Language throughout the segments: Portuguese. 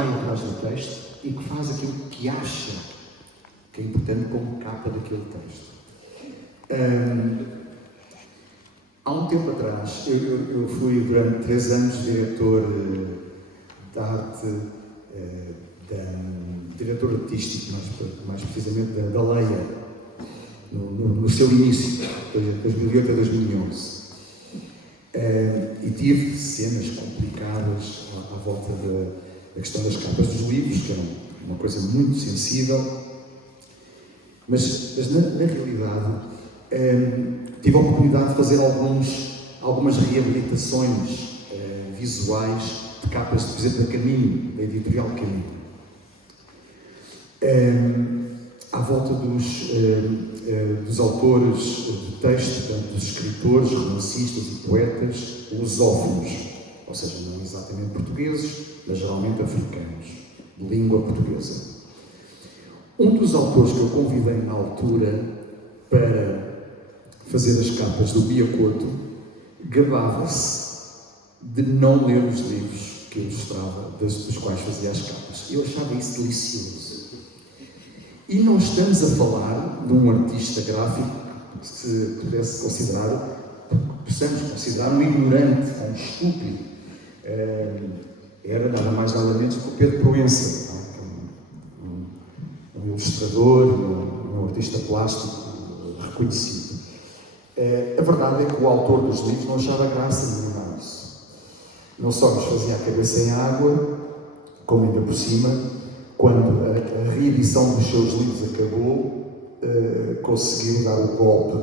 vai atrás do texto e que faz aquilo que acha que é importante como capa daquele texto. Há um tempo atrás, eu fui durante 3 anos diretor de arte, diretor artístico, mais precisamente da Leia, no seu início, 2008 a 2011. E tive cenas complicadas à volta da questão das capas dos livros, que era uma coisa muito sensível, mas na realidade tive a oportunidade de fazer algumas reabilitações visuais de capas, por exemplo, da Caminho, da editorial Caminho. À volta dos autores de texto, portanto, dos escritores, romancistas e poetas lusófonos, ou seja, não exatamente portugueses, mas geralmente africanos, de língua portuguesa. Um dos autores que eu convidei na altura para fazer as capas do Bia Couto gabava-se de não ler os livros que eu ilustrava, dos quais fazia as capas. Eu achava isso delicioso. E não estamos a falar de um artista gráfico que se possamos considerar um ignorante, um estúpido. Era nada mais nada menos que o Pedro Proença, um ilustrador, um artista plástico reconhecido. A verdade é que o autor dos livros não achava graça nenhuma nisso. Não só nos fazia a cabeça em água, como ainda por cima, quando a reedição dos seus livros acabou, conseguiu dar o golpe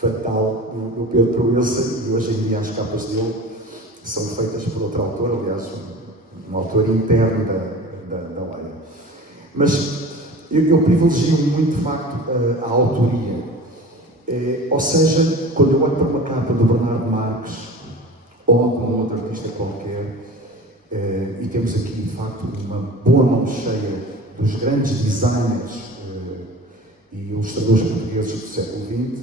fatal no Pedro Proença, e hoje em dia as capas dele são feitas por outro autor, aliás, um autor interno da Leia. Mas eu privilegio muito, de facto, a autoria. Ou seja, quando eu olho para uma capa do Bernardo Marques ou de um outro artista qualquer, e temos aqui, de facto, uma boa mão cheia dos grandes designers e ilustradores portugueses do século XX,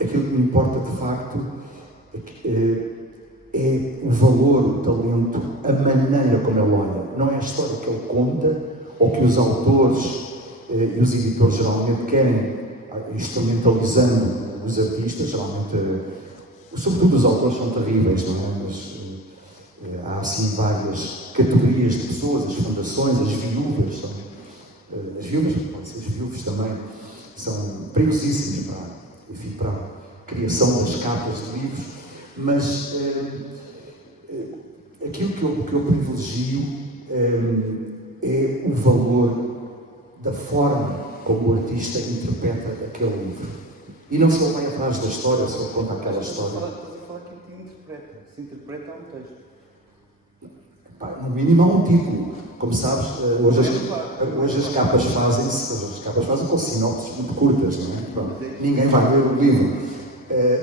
aquilo que me importa, de facto, é o valor, o talento, a maneira como ele olha. Não é a história que ele conta, ou que os autores e os editores geralmente querem, instrumentalizando os artistas, geralmente, sobretudo os autores são terríveis, não é? Mas há assim várias categorias de pessoas, as fundações, as viúvas, as viúvas, podem ser as viúvas também, são perigosíssimas para a criação das capas de livros, mas aquilo que eu privilegio é o valor da forma como o artista interpreta aquele livro. E não só vai atrás da história, só conta aquela história. Estás a falar que interpreta. Se interpreta, há um texto. No mínimo há um título. Como sabes, hoje as capas fazem com sinopses muito curtas, não é? Pronto, ninguém vai ler o livro.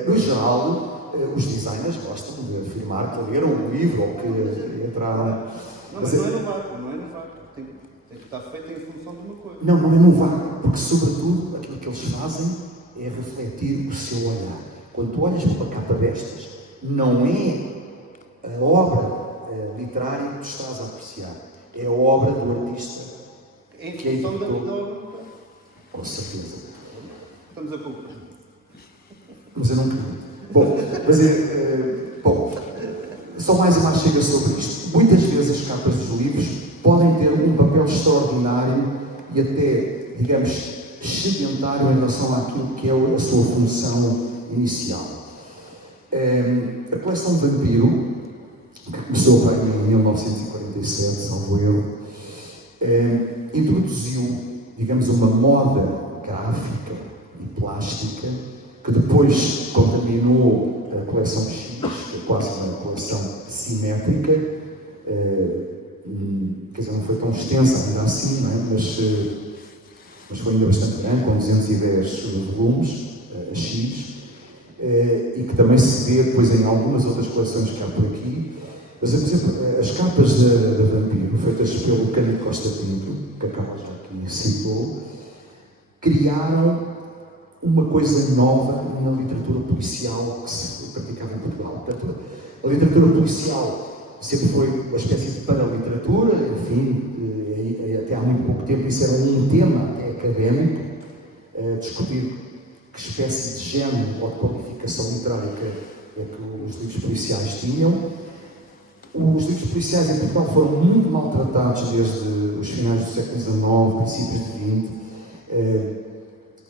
No geral, os designers gostam de afirmar que leram o livro ou que entraram... Mas não é no vácuo, não é no vácuo. Tem que estar feito em função de uma coisa. Não é no vácuo, porque sobretudo aquilo que eles fazem é refletir o seu olhar. Quando tu olhas para uma capa destas, não é a obra literária que tu estás a apreciar, é a obra do artista. Em função da obra. Com certeza. Estamos a pouco. Mas eu não queria. Bom, só mais uma chega sobre isto. Muitas vezes as capas dos livros podem ter um papel extraordinário e até, digamos, sedentário em relação àquilo que é a sua função inicial. A coleção Vampiro, que começou em 1947, salvo eu, introduziu, digamos, uma moda gráfica e plástica que depois contaminou a coleção X, que é quase uma coleção simétrica, quer dizer, não foi tão extensa ainda assim, não é? Mas foi ainda bastante grande, com 210 volumes, a X, e que também se vê depois em algumas outras coleções que há por aqui. Mas, por exemplo, as capas da Vampiro, feitas pelo Cândido Costa Pinto, que a Carla já aqui citou, criaram uma coisa nova na literatura policial que se praticava em Portugal. Portanto, a literatura policial sempre foi uma espécie de paraliteratura, enfim, até há muito pouco tempo isso era um tema até académico, discutir que espécie de género ou de qualificação literária é que os livros policiais tinham. Os livros policiais em Portugal foram muito maltratados desde os finais do século XIX, princípios do XX.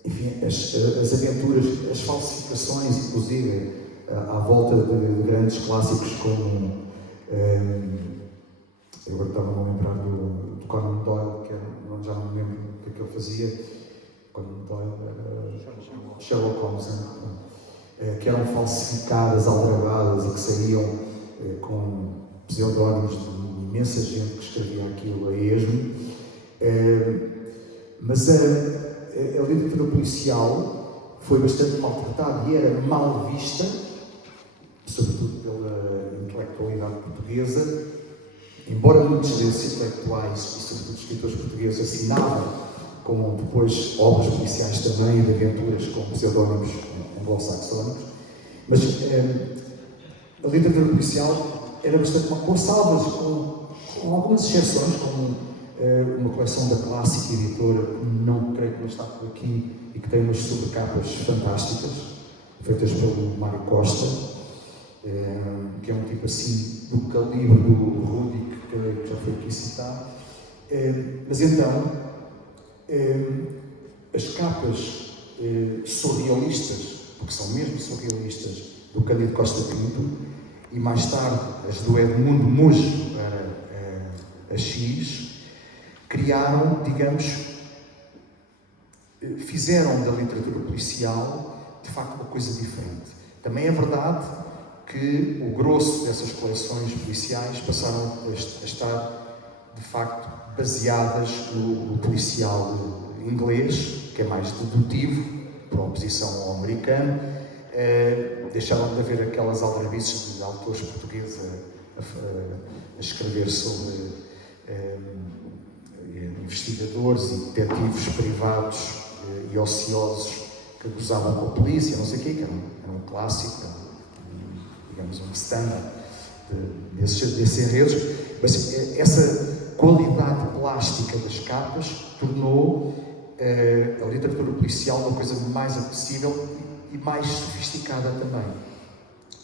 Enfim, as aventuras, as falsificações, inclusive, à volta de grandes clássicos como... eu agora estava a lembrar do Conan Doyle, já não me lembro o que ele fazia. Conan Doyle era Sherlock Holmes, que eram falsificadas, aldrabadas e que saíam com pseudónimos de imensa gente que escrevia aquilo a esmo. Mas a literatura policial foi bastante maltratada e era mal vista, sobretudo pela intelectualidade portuguesa, embora muitos desses intelectuais e sobretudo escritores portugueses assinavam com depois obras policiais também, de aventuras com pseudónimos anglo-saxónicos, mas a literatura policial era bastante mal, com salvas, com algumas exceções, como uma coleção da Clássica Editora, que não creio que não está por aqui, e que tem umas sobrecapas fantásticas, feitas pelo Mário Costa, que é um tipo assim do calibre do Rudik, que já foi aqui citado. Mas então, as capas surrealistas, porque são mesmo surrealistas, do Cândido Costa Pinto, e mais tarde as do Edmundo Mujo para a X, criaram, digamos, fizeram da literatura policial, de facto, uma coisa diferente. Também é verdade que o grosso dessas coleções policiais passaram a estar, de facto, baseadas no policial inglês, que é mais dedutivo, por oposição ao americano. Deixaram de haver aquelas aldrabices de autores portugueses a escrever sobre investigadores e detetives privados e ociosos que gozavam com a polícia, não sei o quê, que era um clássico, digamos, um standard desses enredos. Mas essa qualidade plástica das capas tornou a literatura policial uma coisa mais acessível e mais sofisticada também.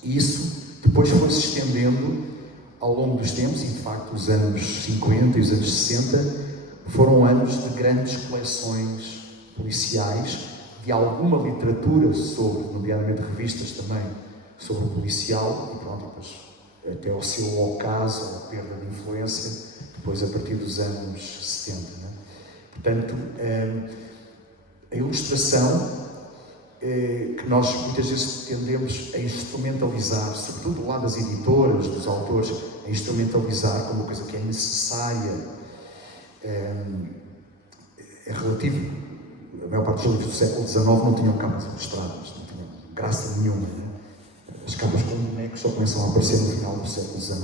E isso depois foi-se estendendo ao longo dos tempos, e de facto os anos 50 e os anos 60 foram anos de grandes coleções policiais, de alguma literatura sobre, nomeadamente revistas também, sobre o policial, e pronto, depois, até ao seu ocaso, a perda de influência, depois a partir dos anos 70. Né? Portanto, a ilustração, que nós muitas vezes tendemos a instrumentalizar, sobretudo do lado das editoras, dos autores, a instrumentalizar como uma coisa que é necessária, é relativo. A maior parte dos livros do século XIX não tinham capas ilustradas, não tinham graça nenhuma. Né? As capas com bonecos só começam a aparecer no final do século XIX.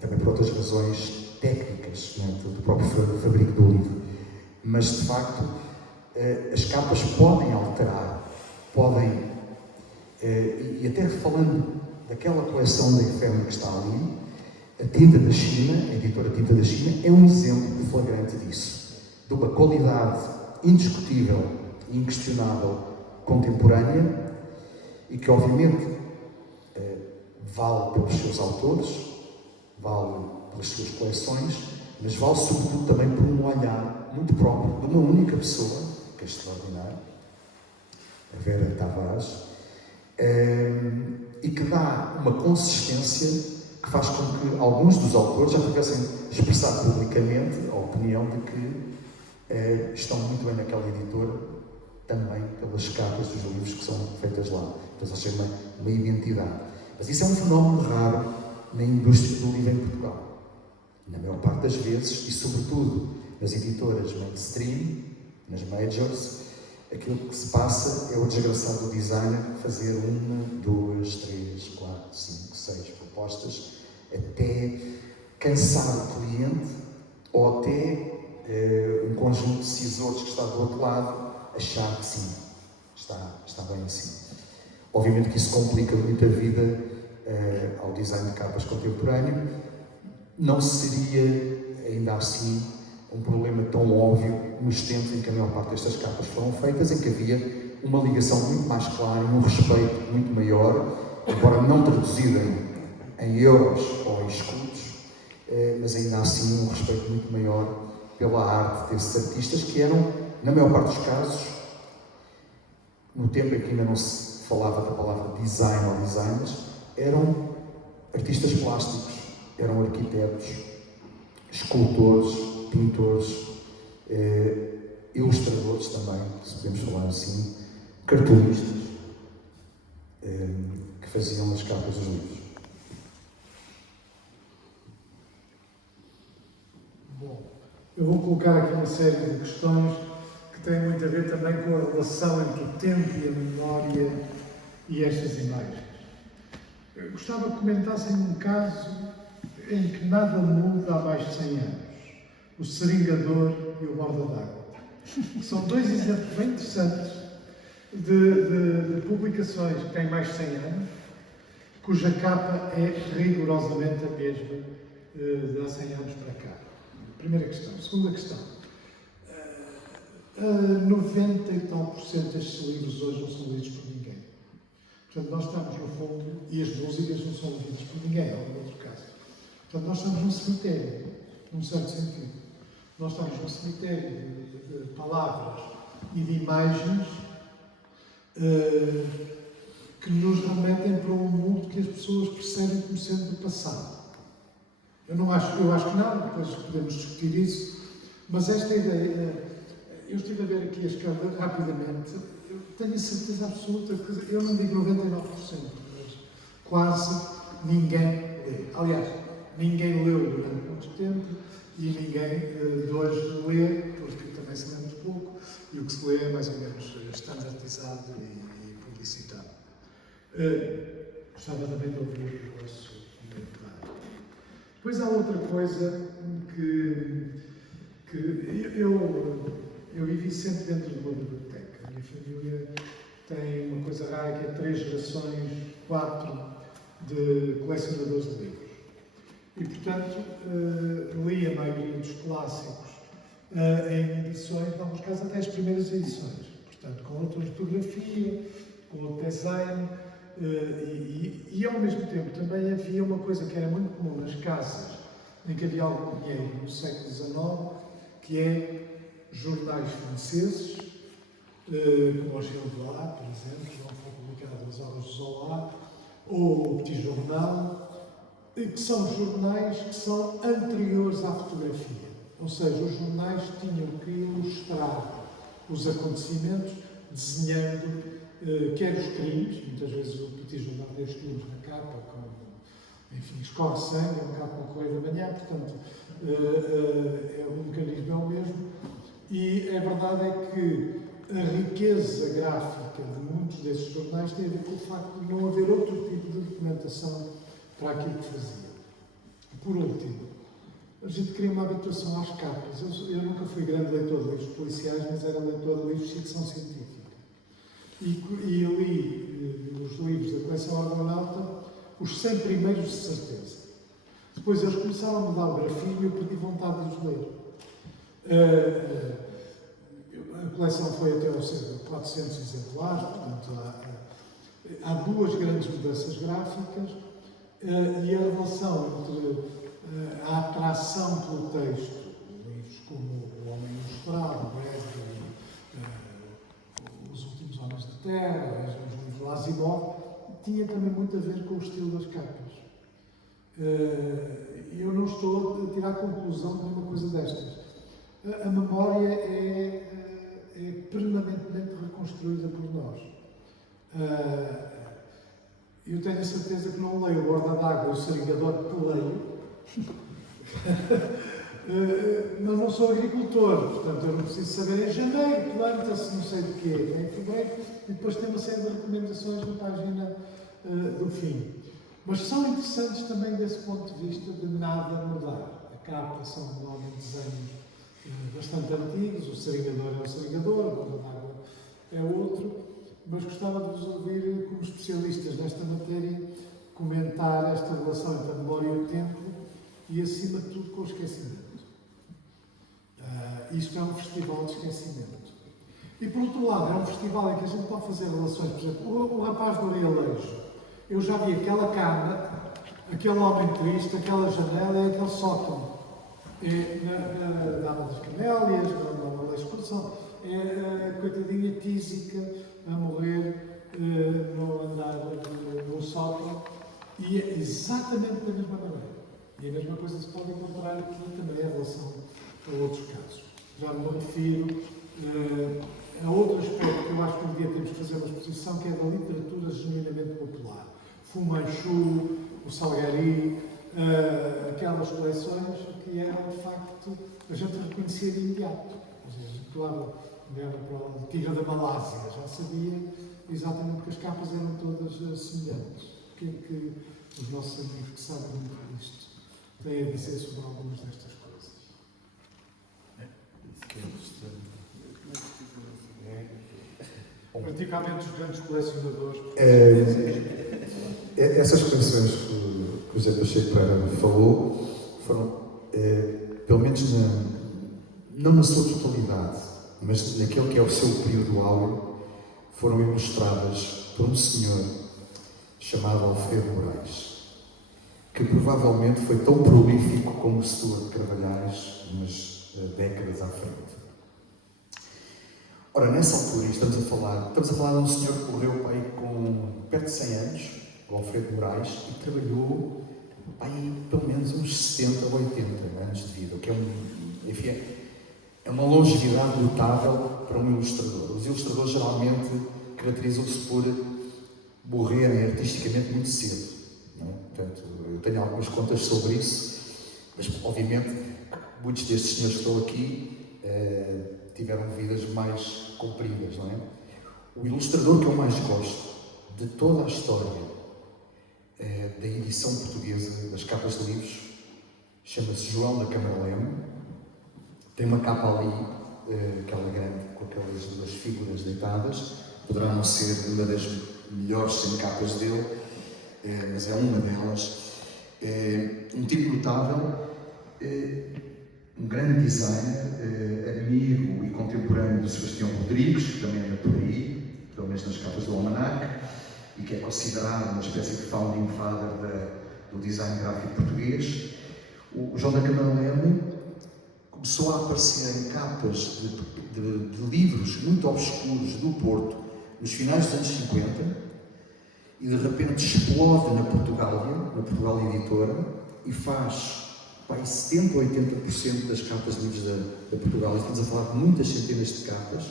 Também por outras razões técnicas, né, do próprio fabrico do livro. Mas, de facto, as capas podem alterar, podem... e até falando daquela coleção da Inferno que está ali, a Tinta da China, a editora Tinta da China, é um exemplo flagrante disso. De uma qualidade indiscutível e inquestionável contemporânea e que, obviamente, vale pelos seus autores, vale pelas suas coleções, mas vale sobretudo também por um olhar muito próprio de uma única pessoa, que é extraordinária, a Vera Tavares, e que dá uma consistência que faz com que alguns dos autores já tivessem expressado publicamente a opinião de que estão muito bem naquela editora, também pelas capas dos livros que são feitas lá. Então, ou seja, uma identidade. Mas isso é um fenómeno raro na indústria do livro em Portugal. Na maior parte das vezes, e sobretudo nas editoras mainstream, nas majors, aquilo que se passa é o desgraçado designer fazer 1, 2, 3, 4, 5, 6 propostas até cansar o cliente ou até um conjunto de decisores que está do outro lado achar que sim, está bem assim. Obviamente que isso complica muito a vida ao design de capas contemporâneo, não seria, ainda assim, um problema tão óbvio nos tempos em que a maior parte destas capas foram feitas, em que havia uma ligação muito mais clara, um respeito muito maior, embora não traduzida em euros ou em escudos, mas ainda assim um respeito muito maior pela arte desses artistas que eram, na maior parte dos casos, no tempo em que ainda não se falava da palavra design ou designers, eram artistas plásticos, eram arquitetos, escultores, pintores, ilustradores também, se podemos falar assim, cartunistas, que faziam as capas dos livros. Bom, eu vou colocar aqui uma série de questões que têm muito a ver também com a relação entre o tempo e a memória e estas imagens. Eu gostava que comentassem um caso em que nada muda há mais de 100 anos. O seringador e o borda d'água. São dois exemplos bem interessantes de publicações que têm mais de 100 anos, cuja capa é rigorosamente a mesma de há 100 anos para cá. Primeira questão. Segunda questão. 90 e tal por cento destes livros hoje não são lidos por ninguém. Portanto, nós estamos no fundo, e as músicas não são lidas por ninguém, é um outro caso. Portanto, nós estamos num cemitério, num certo sentido. Nós estamos num cemitério de palavras e de imagens que nos remetem para um mundo que as pessoas percebem como sendo do passado. Eu acho que não, depois podemos discutir isso, mas esta ideia, eu estive a ver aqui a escala rapidamente, eu tenho a certeza absoluta que, eu não digo 99%, mas quase ninguém lê. Aliás, ninguém leu durante muito tempo e ninguém de hoje lê, porque também se lê muito pouco, e o que se lê é mais ou menos standardizado e publicitado. Gostava também de ouvir o vosso comentário. Depois há outra coisa que eu vivi sempre dentro de uma biblioteca. A minha família tem uma coisa rara que é 3 gerações, 4 de colecionadores de livros. E, portanto, li a maioria dos clássicos em edições, em alguns casos até as primeiras edições. Portanto, com outra ortografia, com outro design, e ao mesmo tempo também havia uma coisa que era muito comum nas casas em que havia algum dinheiro no século XIX, que é jornais franceses, como o Gil Blas, por exemplo, não foram publicadas as obras de Zola, ou o Petit Jornal, que são jornais que são anteriores à fotografia. Ou seja, os jornais tinham que ilustrar os acontecimentos desenhando quer os crimes, muitas vezes o Petit Jornal tem os crimes na capa, enfim, escorre sangue, é um bocado como a Correio da Manhã, portanto, o mecanismo é o mesmo. E a verdade é que a riqueza gráfica de muitos desses jornais tem a ver com o facto de não haver outro tipo de documentação para aquilo que fazia. Por último, a gente cria uma habituação às capas. Eu nunca fui grande leitor de livros policiais, mas era leitor de livros de ficção científica. E li os livros da coleção Argonauta, os 100 primeiros de certeza. Depois eles começaram a mudar o grafismo e eu perdi vontade de os ler. A coleção foi até aos 400 exemplares, portanto há 2 grandes mudanças gráficas e a relação entre a atração pelo texto, livros como O Homem Ilustrado, Bradbury, Os Últimos Homens da Terra, os livros de Asimov, tinha também muito a ver com o estilo das capas. Eu não estou a tirar a conclusão de uma coisa destas. A memória é permanentemente reconstruída por nós. Eu tenho a certeza que não leio o Borda d'Água e o Seringador que leio, mas não sou agricultor, portanto eu não preciso saber. Em janeiro planta-se não sei de quê, em fevereiro, e depois tem uma série de recomendações na página do fim. Mas são interessantes também desse ponto de vista de nada mudar. A capa são normalmente desenhos bastante antigos, o Seringador é o Seringador, o Borda d'Água é outro, mas gostava de vos ouvir como especialistas nesta matéria comentar esta relação entre a memória e o tempo e, acima de tudo, com o esquecimento. Isto é um festival de esquecimento. E, por outro lado, é um festival em que a gente pode fazer relações. Por exemplo, o rapaz do Realejo. Eu já vi aquela cama, aquele homem triste, aquela janela e aquele sótão. Na Dama das Camélias, na excursão, é a coitadinha tísica a morrer no andar no sótão, e é exatamente da mesma maneira. E a mesma coisa se pode encontrar aqui também em relação a outros casos. Já me refiro a outro aspecto que eu acho que um dia temos que fazer uma exposição, que é da literatura genuinamente popular. Fu Manchu, o Salgari, aquelas coleções que eram, de facto, a gente reconhecia de imediato. Ou seja, a gente falava para o Tigre da Malásia, já sabia exatamente que as capas eram todas semelhantes. O que é que os nossos amigos que sabem muito disto têm a dizer sobre algumas destas coisas? Praticamente os grandes colecionadores. Essas coleções que o José Pacheco Pereira falou foram, pelo menos não na sua totalidade, mas naquele que é o seu período áureo, foram ilustradas por um senhor chamado Alfredo Moraes, que provavelmente foi tão prolífico como o Stuart Carvalhais, umas décadas à frente. Ora, nessa altura, estamos a falar de um senhor que morreu com perto de 100 anos, o Alfredo Moraes, e trabalhou pelo menos uns 70 ou 80 anos de vida, o que é uma longevidade notável para um ilustrador. Os ilustradores geralmente caracterizam-se por morrerem artisticamente muito cedo. Não é? Portanto, eu tenho algumas contas sobre isso, mas obviamente muitos destes senhores que estão aqui tiveram vidas mais compridas, não é? O ilustrador que eu mais gosto de toda a história da edição portuguesa das capas de livros chama-se João da Câmara Leme. Tem uma capa ali, aquela grande, com aquelas duas figuras deitadas. Poderá não ser uma das melhores 100 capas dele, mas é uma delas. Um tipo notável, um grande designer, amigo e contemporâneo de Sebastião Rodrigues, que também anda por aí, pelo menos nas capas do Almanac, e que é considerado uma espécie de founding father do design gráfico português. O João da Câmara Leme começou a aparecer em capas de livros muito obscuros do Porto nos finais dos anos 50 e de repente explode na Portugal Editora, e faz 70% ou 80% das capas de livros da Portugal. Estamos a falar de muitas centenas de capas.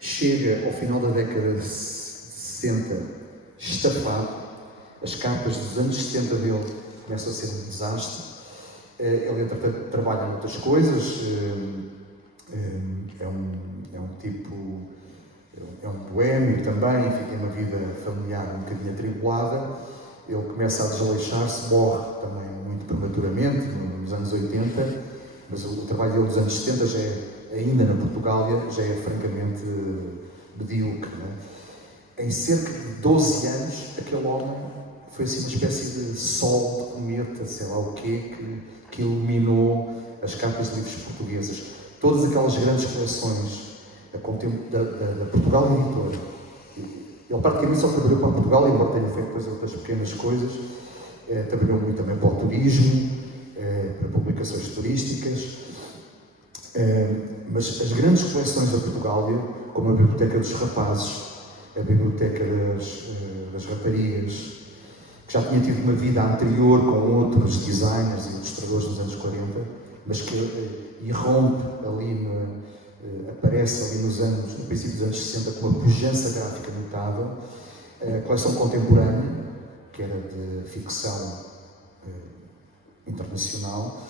Chega ao final da década de 60 estafado. As capas dos anos 70 dele começam a ser um desastre. Ele, entretanto, trabalha em muitas coisas. É um tipo... É um boêmio também, enfim, tem uma vida familiar um bocadinho atribulada. Ele começa a desleixar-se, morre também muito prematuramente, nos anos 80, mas o trabalho dele dos anos 70 já ainda na Portugália, já é francamente medíocre. Em cerca de 12 anos, aquele homem foi assim uma espécie de sol, de cometa, sei lá o quê, que iluminou as capas de livros portuguesas. Todas aquelas grandes coleções da Portugal Editora. Ele praticamente só trabalhou para Portugal, embora tenha feito depois outras pequenas coisas. Trabalhou muito também para o turismo, para publicações turísticas. Mas as grandes coleções da Portugália, como a Biblioteca dos Rapazes, a Biblioteca das Raparigas, que já tinha tido uma vida anterior com outros designers e ilustradores dos anos 40, mas que irrompe ali, aparece ali no princípio dos anos 60 com uma pujança gráfica notável. A coleção contemporânea, que era de ficção internacional.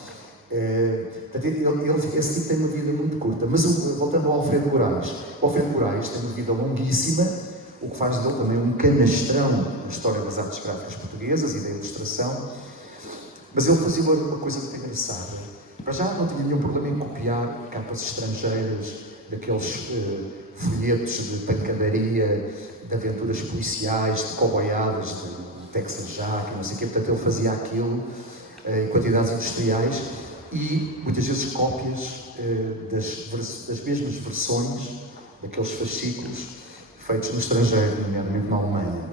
Esse tipo tem uma vida muito curta, mas voltando ao Alfredo Moraes, o Alfredo Moraes tem uma vida longuíssima, o que faz dele também um canastrão na história das artes gráficas portuguesas e da ilustração. Mas ele fazia uma coisa muito engraçada. Para já não tinha nenhum problema em copiar capas estrangeiras, daqueles folhetos de pancadaria, de aventuras policiais, de coboiadas, Texas Jack, não sei o quê, portanto ele fazia aquilo em quantidades industriais e muitas vezes cópias das mesmas versões daqueles fascículos feitos no estrangeiro, nomeadamente na Alemanha.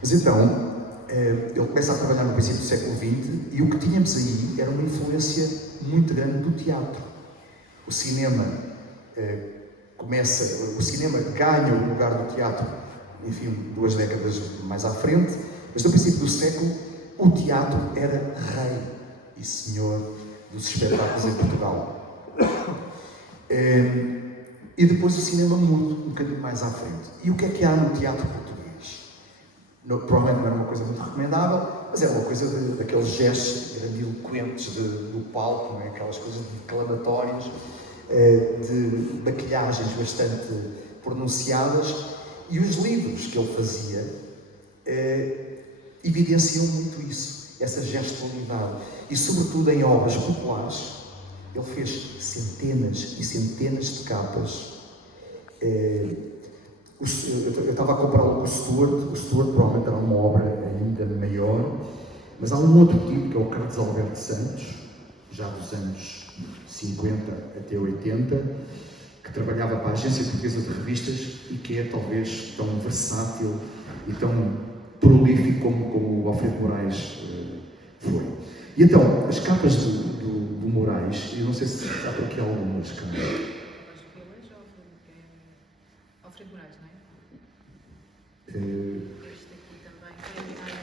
Mas então, ele começa a trabalhar no princípio do século XX e o que tínhamos aí era uma influência muito grande do teatro. O cinema o cinema ganha o lugar do teatro, enfim, 2 décadas mais à frente, mas no princípio do século o teatro era rei e senhor dos espetáculos em Portugal. E depois o cinema muda um bocadinho mais à frente. E o que é que há no teatro português? Provavelmente não era uma coisa muito recomendável, mas é uma coisa daqueles gestos grandiloquentes do palco, não é? Aquelas coisas declamatórias, de maquilhagens bastante pronunciadas, e os livros que ele fazia evidenciam muito isso, essa gestualidade. E sobretudo em obras populares, ele fez centenas e centenas de capas. Eu estava a compará-lo com o Stuart provavelmente era uma obra ainda maior, mas há um outro tipo, que é o Carlos Alberto Santos, já dos anos 50 até 80, que trabalhava para a Agência Portuguesa de Revistas e que é talvez tão versátil e tão prolífico como o Alfredo Moraes foi. E então, as capas do Moraes, eu não sei se há por aqui algumas capas. Acho que ele é jovem, é Alfredo Moraes, não é? Este aqui também.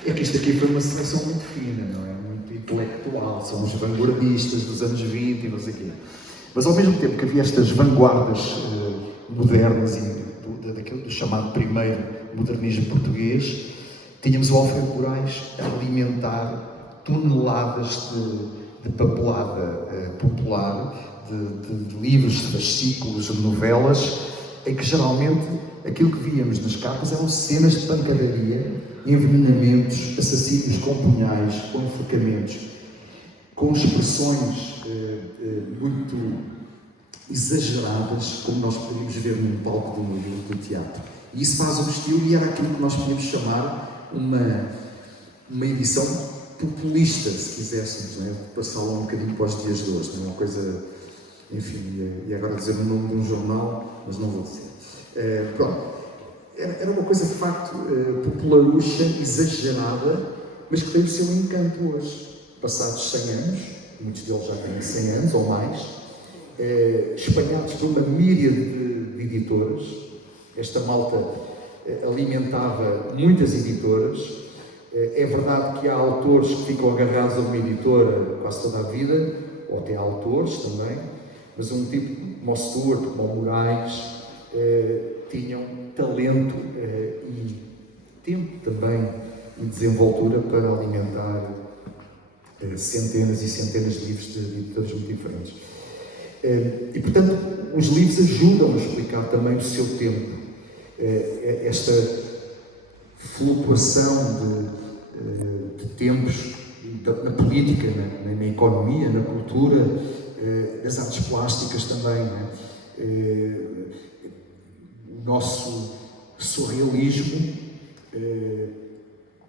É que isto aqui foi uma seleção muito fina, não é? Muito intelectual, são os vanguardistas dos anos 20 e não sei o quê. Mas ao mesmo tempo que havia estas vanguardas modernas e daquilo do chamado primeiro modernismo português, tínhamos o Alfredo Moraes a alimentar toneladas de papelada popular, de livros, de fascículos, de novelas, em que geralmente aquilo que víamos nas capas eram cenas de pancadaria, envenenamentos, assassínios com punhais, com enforcamentos, com expressões muito exageradas, como nós poderíamos ver num palco do teatro. E isso faz um estilo, e era aquilo que nós podíamos chamar uma edição populista, se quiséssemos, não é? Passá-la um bocadinho para os dias de hoje, não é? Uma coisa, enfim, e agora dizer o nome de um jornal, mas não vou dizer. Pronto. Era uma coisa de facto popularucha, exagerada, mas que tem o seu encanto hoje. Passados 100 anos, muitos deles já têm 100 anos ou mais, espalhados por uma míriade de editoras. Esta malta alimentava muitas editoras. É verdade que há autores que ficam agarrados a uma editora quase toda a vida, ou até há autores também, mas um tipo como o Stuart, como o Moraes, tinham talento e tempo também e desenvoltura para alimentar centenas e centenas de livros de editores muito diferentes. E, portanto, os livros ajudam a explicar também o seu tempo. Esta flutuação de tempos na política, na economia, na cultura, nas artes plásticas também, não é? O nosso surrealismo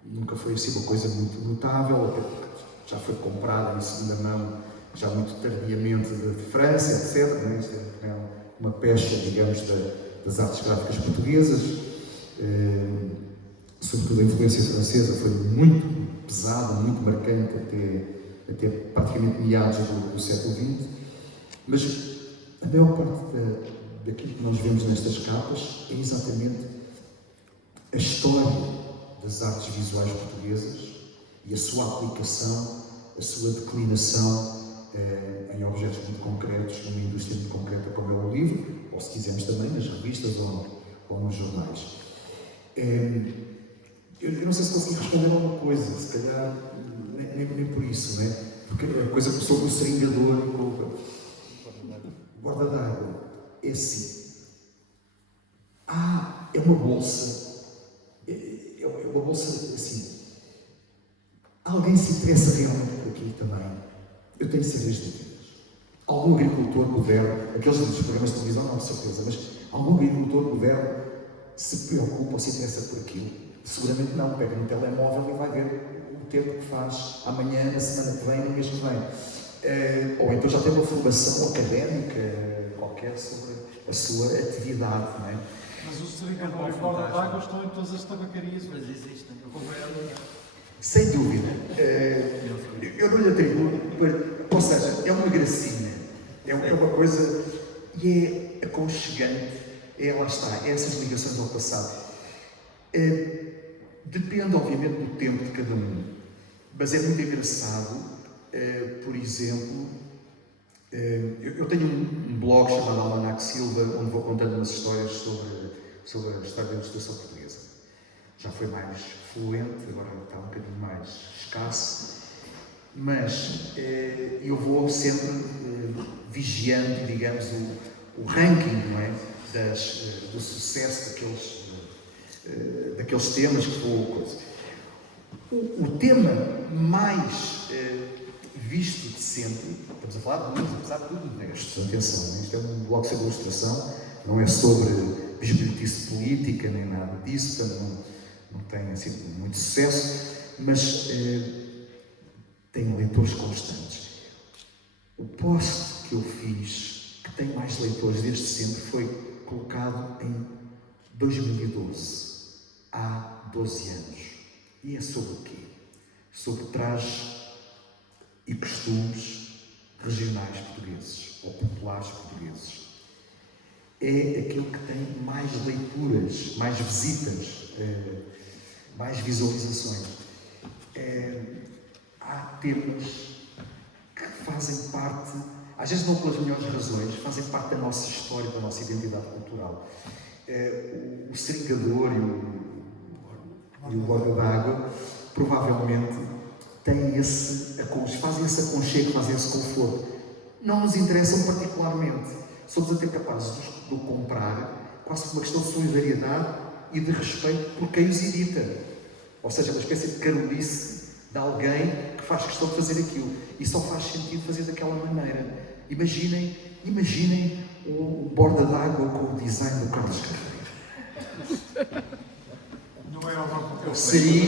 nunca foi assim uma coisa muito notável, até porque já foi comprada em segunda mão, já muito tardiamente de França, etc. Não é? Isto é uma pecha, digamos, das artes gráficas portuguesas. Sobretudo a influência francesa foi muito pesada, muito marcante até praticamente meados do século XX. Mas a maior parte daquilo que nós vemos nestas capas é exatamente a história das artes visuais portuguesas e a sua aplicação, a sua declinação em objetos muito concretos, numa indústria muito concreta como é o livro, ou se quisermos também nas revistas ou nos jornais. Eu não sei se consegui responder a alguma coisa, se calhar nem por isso, não é? Porque a coisa começou com o seringador e com o borda d'água. É assim. É uma bolsa. É uma bolsa assim. Alguém se interessa realmente por aqui também? Eu tenho sérias dúvidas. Algum agricultor moderno, aqueles dos programas de televisão, não há certeza, mas algum agricultor moderno se preocupa ou se interessa por aquilo? Seguramente não, pega no telemóvel e vai ver o tempo que faz amanhã, na semana que vem, no mês que vem. Ou então já tem uma formação académica qualquer sobre a sua atividade, não é? Mas o seringador e o borda d'água estão em todas as tabacarias. Mas existem, eu comprei. Sem dúvida. Eu não lhe atribuo, ou seja, é uma gracinha, é uma coisa, e é aconchegante, lá está, é essas ligações ao passado. Depende, obviamente, do tempo de cada um, mas é muito engraçado, por exemplo, eu tenho um blog chamado Almanac Silva, onde vou contando umas histórias sobre a história da ilustração portuguesa. Já foi mais fluente, agora está um bocadinho mais escasso, mas eu vou sempre vigiando, digamos, o ranking, não é? Do sucesso daqueles temas que vou coisa. O tema mais visto de sempre, estamos a falar de música, apesar de tudo, né? Atenção, isto é um blog sobre ilustração, não é sobre bisbilhotice política nem nada disso, portanto não tem assim muito sucesso, mas tem leitores constantes. O post que eu fiz, que tem mais leitores desde sempre, foi colocado em 2012, há 12 anos. E é sobre o quê? Sobre trajes e costumes regionais portugueses, ou populares portugueses. É aquele que tem mais leituras, mais visitas, mais visualizações. Há temas que fazem parte, às vezes não pelas melhores razões, fazem parte da nossa história, da nossa identidade cultural. O seringador e o borda d'água provavelmente têm fazem esse aconchego, fazem esse conforto. Não nos interessam particularmente. Somos até capazes de o comprar, quase por uma questão de solidariedade e de respeito por quem os edita. Ou seja, uma espécie de carolice de alguém que faz questão de fazer aquilo. E só faz sentido fazer daquela maneira. Imaginem o borda d'água com o design do Carlos Carreira. Não é algo que Seria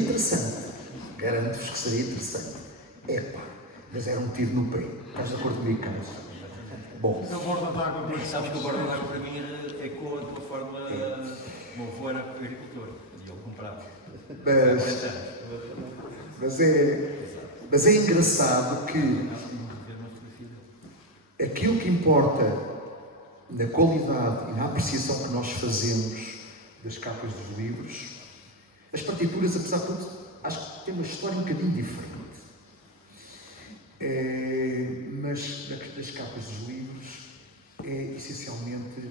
interessante. Garanto-vos que seria interessante. Mas era um tiro no pé. Estás de acordo comigo, Carlos? Bom. é o borda d'água. Sabes que o borda d'água para mim ecoa de uma forma. O meu avô era agricultor e ele comprava. Mas é engraçado que aquilo que importa na qualidade e na apreciação que nós fazemos das capas dos livros, as partituras, apesar de tudo, acho que têm uma história um bocadinho diferente. Mas das capas dos livros é essencialmente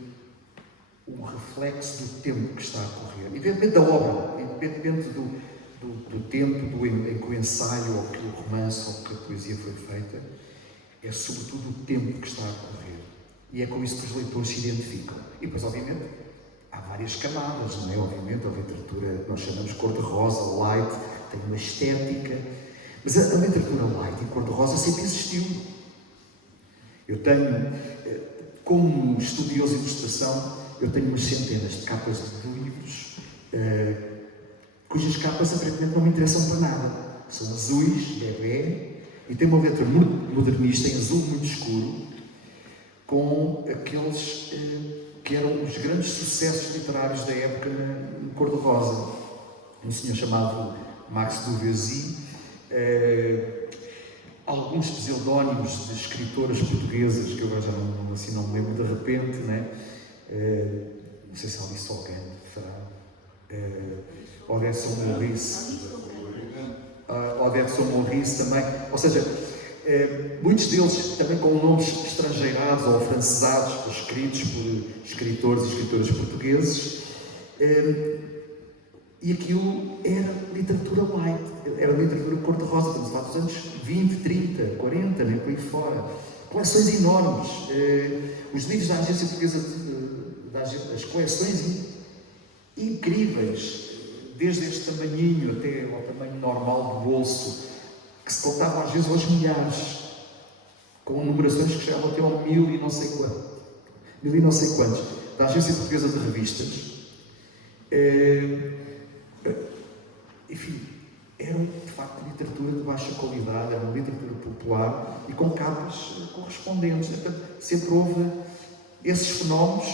um reflexo do tempo que está a correr, independentemente da obra, independentemente do tempo em que o ensaio, ou que o romance, ou que a poesia foi feita, é sobretudo o tempo que está a correr. E é com isso que os leitores se identificam. E depois, obviamente, há várias camadas, não é? Obviamente, a literatura que nós chamamos cor-de-rosa, light, tem uma estética, mas a literatura light e cor-de-rosa sempre existiu. Eu tenho, como estudioso de ilustração, eu tenho umas centenas de capas de livros, cujas capas aparentemente não me interessam para nada. São azuis, bebê, e tem uma letra modernista em azul muito escuro, com aqueles que eram os grandes sucessos literários da época no cor-de-rosa. Um senhor chamado Max Duvergy, alguns pseudónimos de escritoras portuguesas, que eu agora já não me lembro de repente, né? Não sei se Alice Ogando fará, Odesson Maurice também, ou seja, muitos deles também com nomes estrangeirados ou francesados, escritos por escritores e escritoras portugueses, e aquilo era literatura light, era literatura cor-de-rosa, estamos a falar dos anos 20, 30, 40, nem por aí fora. Coleções enormes. Os livros da Agência Portuguesa, as coleções incríveis, desde este tamanhinho até ao tamanho normal do bolso, que se contavam às vezes aos milhares, com numerações que chegavam até ao 1000 e não sei quantos, da Agência Portuguesa de Revistas. Enfim, era de facto literatura de baixa qualidade, era uma literatura popular e com capas correspondentes. Portanto, sempre houve esses fenómenos,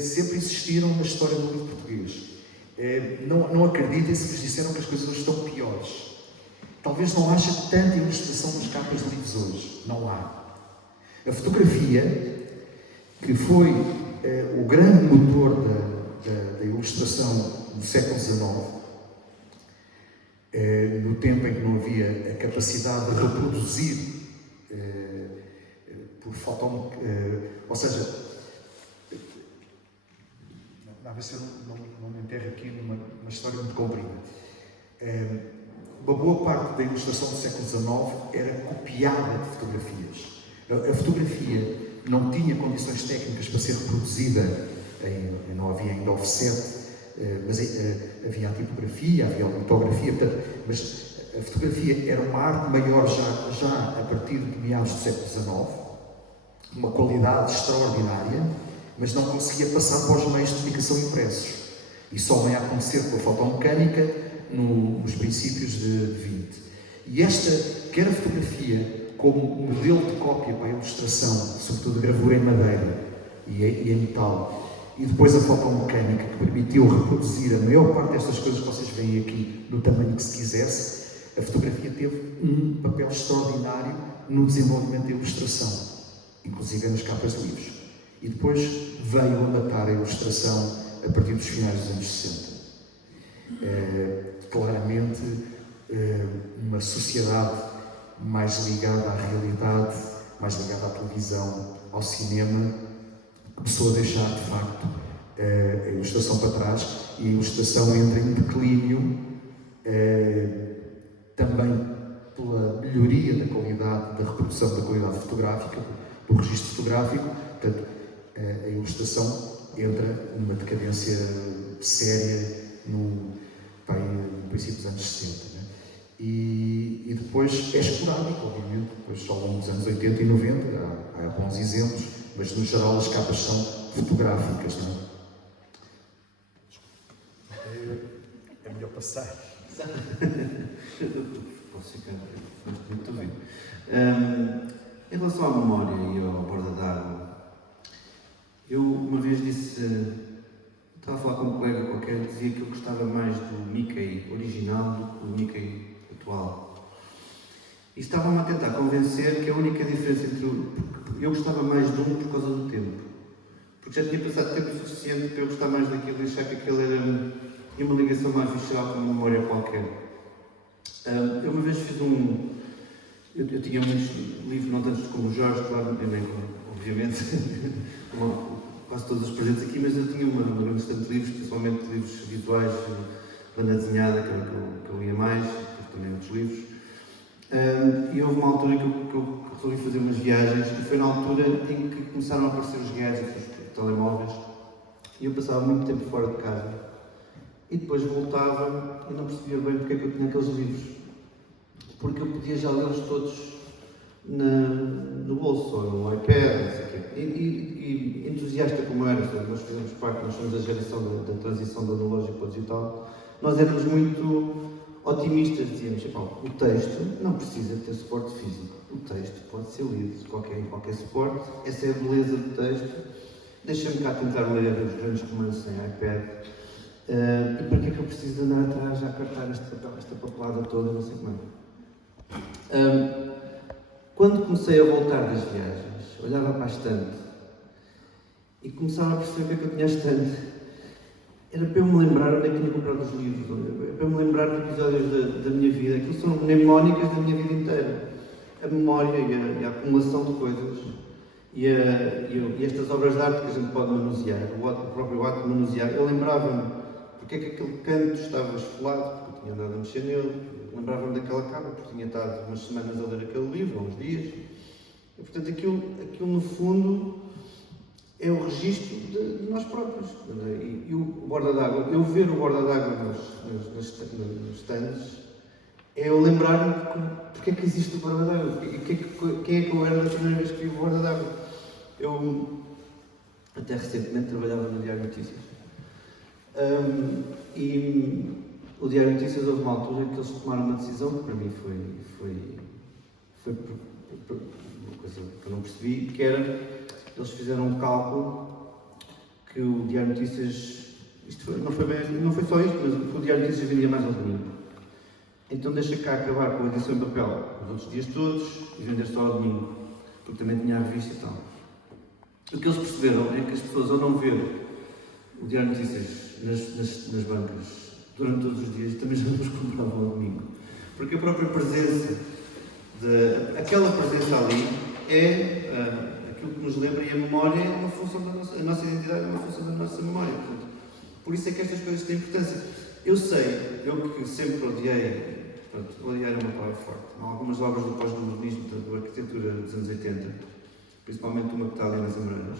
sempre existiram na história do livro português. Não acreditem se vos disseram que as coisas hoje estão piores. Talvez não haja tanta ilustração nas capas de livros hoje. Não há. A fotografia, que foi o grande motor da ilustração no século XIX, no tempo em que não havia a capacidade de reproduzir por foto, ou seja, a ver se eu não me enterro aqui numa história muito comprida. Uma boa parte da ilustração do século XIX era copiada de fotografias. A fotografia não tinha condições técnicas para ser reproduzida, não havia ainda offset, mas havia a tipografia, havia a litografia, portanto, mas a fotografia era uma arte maior já a partir de meados do século XIX, uma qualidade extraordinária, mas não conseguia passar para os meios de comunicação impressos. E só vem a acontecer com a fotomecânica nos princípios de 20. E quer a fotografia como modelo de cópia para a ilustração, sobretudo a gravura em madeira e em metal, e depois a fotomecânica, que permitiu reproduzir a maior parte destas coisas que vocês veem aqui no tamanho que se quisesse, a fotografia teve um papel extraordinário no desenvolvimento da ilustração, inclusive nas capas de livros. E depois veio a matar a ilustração a partir dos finais dos anos 60. Claramente, uma sociedade mais ligada à realidade, mais ligada à televisão, ao cinema, começou a deixar, de facto, a ilustração para trás, e a ilustração entra em declínio, também pela melhoria da qualidade, da reprodução da qualidade fotográfica, do registro fotográfico. Portanto, a ilustração entra numa decadência séria no princípio dos anos 60. Né? E depois é esporádico, obviamente, depois ao longo dos anos 80 e 90 há bons exemplos, mas no geral as capas são fotográficas. Não é? É melhor passar. Posso ficar muito ouvido. Em relação à memória e à borda d'água, eu uma vez estava a falar com um colega qualquer, dizia que eu gostava mais do Mickey original do que do Mickey atual. E estavam-me a tentar convencer que a única diferença eu gostava mais de um por causa do tempo. Porque já tinha passado tempo suficiente para eu gostar mais daquilo e achar que aquele tinha uma ligação mais visceral com uma memória qualquer. Eu uma vez fiz eu tinha muitos livros, não tantos como o Jorge, claro, eu nem, obviamente, quase todos os presentes aqui, mas eu tinha uma grande estante de livros, principalmente livros visuais, banda desenhada, que era que eu lia mais, depois também outros livros. E houve uma altura que eu resolvi fazer umas viagens, e foi na altura em que começaram a aparecer os gadgets, os telemóveis, e eu passava muito tempo fora de casa. E depois voltava e não percebia bem porque é que eu tinha aqueles livros. Porque eu podia já lê-los todos no bolso, ou no iPad, não sei o quê. E entusiasta como era, nós fizemos parte, nós somos a geração da transição do analógico para o digital, nós éramos muito otimistas, dizíamos, o texto não precisa ter suporte físico, o texto pode ser lido em qualquer suporte, essa é a beleza do texto, deixa-me cá tentar ler os grandes romances em iPad, e para que é que eu preciso de andar atrás a apertar esta papelada toda, não sei como é. Quando comecei a voltar das viagens, olhava para a estante e começava a perceber o que é que eu tinha a estante. Era para eu me lembrar onde é que tinha comprado os livros, para eu me lembrar de episódios da minha vida. Aquilo são mnemónicas da minha vida inteira. A memória e a acumulação de coisas e estas obras de arte que a gente pode manusear, o próprio ato de manusear. Eu lembrava-me porque é que aquele canto estava esfolado, porque eu tinha andado a mexer nele. Lembrava-me daquela capa, porque tinha estado umas semanas a ler aquele livro, uns dias. E, portanto, aquilo no fundo é o registro de nós próprios. E o borda d'água, eu ver o borda d'água nos stands, é eu lembrar-me porque é que existe o borda d'água, quem é que eu era da primeira vez que vi o borda d'água. Eu até recentemente trabalhava no Diário Notícias. E o Diário de Notícias houve uma altura que eles tomaram uma decisão que para mim foi uma coisa que eu não percebi, que era, eles fizeram um cálculo que o Diário de Notícias, não foi só isto, mas que o Diário de Notícias vendia mais ao domingo. Então deixa cá acabar com a edição em papel os outros dias todos e vender só ao domingo, porque também tinha a revista e tal. O que eles perceberam é que as pessoas, ao não ver o Diário de Notícias nas bancas durante todos os dias, também já nos compravam ao domingo. Porque a própria presença, aquela presença ali é aquilo que nos lembra, e a memória é uma função da nossa, a nossa identidade é uma função da nossa memória. Portanto, por isso é que estas coisas têm importância. Eu sei, eu que sempre odiei, odiar é uma palavra forte, algumas obras do pós-modernismo, da arquitetura dos anos 80, principalmente uma que está ali nas Amoreiras,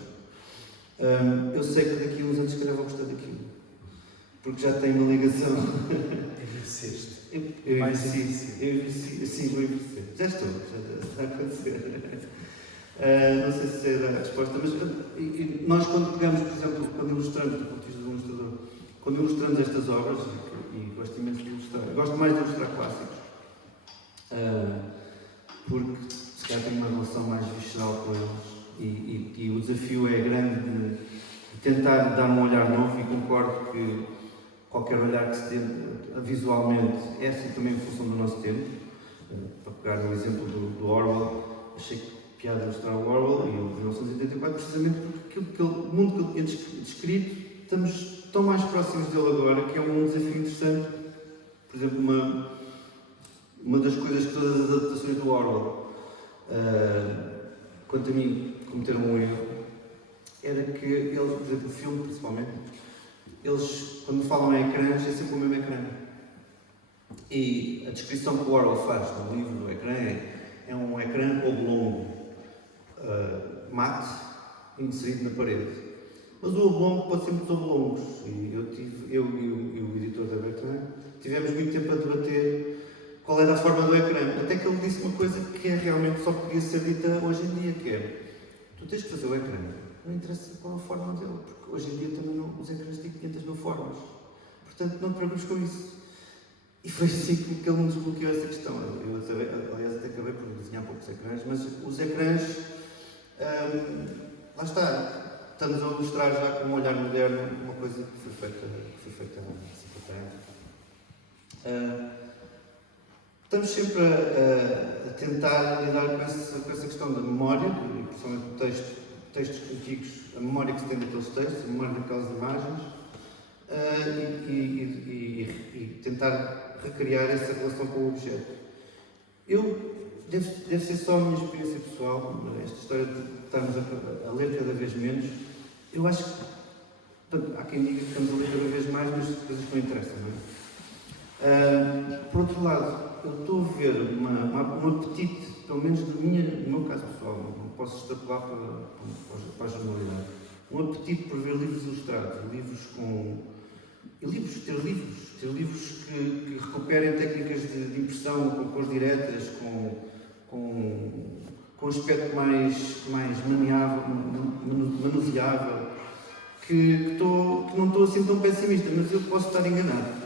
eu sei que daqui a uns anos se calhar vou gostar daquilo, porque já tenho uma ligação. Envelheceste. Eu envelheci, sim, vou envelhecer. Já estou, já está a acontecer. Não sei se é a resposta, mas nós quando pegamos, por exemplo, quando ilustramos, do ponto de vista do ilustrador, quando ilustramos estas obras, e gosto imenso de ilustrar, gosto mais de ilustrar clássicos, porque se calhar tenho uma relação mais visceral com eles, e o desafio é grande de tentar dar um olhar novo, e concordo que qualquer olhar que se dê visualmente é assim também em função do nosso tempo. Para pegar no exemplo do Orwell, achei que piada ilustrar o Orwell e o 1984, precisamente porque o mundo que ele tinha descrito, estamos tão mais próximos dele agora, que é um desafio interessante. Por exemplo, uma das coisas que todas as adaptações do Orwell, quanto a mim, cometeram um erro, era que eles, por exemplo, o filme principalmente, eles, quando falam em ecrãs, é sempre o mesmo ecrã. E a descrição que o Orwell faz no livro do ecrã é um ecrã oblongo, mate, inserido na parede. Mas o oblongo pode ser muitos oblongos. E eu e o editor da Bertrand tivemos muito tempo a debater qual era a forma do ecrã. Até que ele disse uma coisa que realmente só podia ser dita hoje em dia, que é: tu tens que fazer o ecrã, não interessa qual a forma dele, porque hoje em dia também os ecrãs têm 500 mil formas. Portanto, não te preocupes com isso. E foi assim que ele nos bloqueou essa questão. Eu, aliás, até acabei por desenhar poucos ecrãs, mas os ecrãs, lá está. Estamos a ilustrar já com um olhar moderno uma coisa que foi feita há 50 anos. Estamos sempre a tentar lidar com essa questão da memória, e principalmente textos antigos, a memória que se tem daqueles textos, a memória daquelas imagens, e tentar recriar essa relação com o objeto. Deve ser só a minha experiência pessoal, esta história de estarmos a ler cada vez menos. Eu acho que, há quem diga que estamos a ler cada vez mais, mas coisas que não interessam, não é? Por outro lado, eu estou a ver um apetite, pelo menos no meu caso pessoal, não posso extrapolar para a jornalidade, um apetite por ver livros ilustrados, ter livros que recuperem técnicas de impressão com cores diretas, com um aspecto mais manuseável, que não estou assim tão pessimista, mas eu posso estar enganado.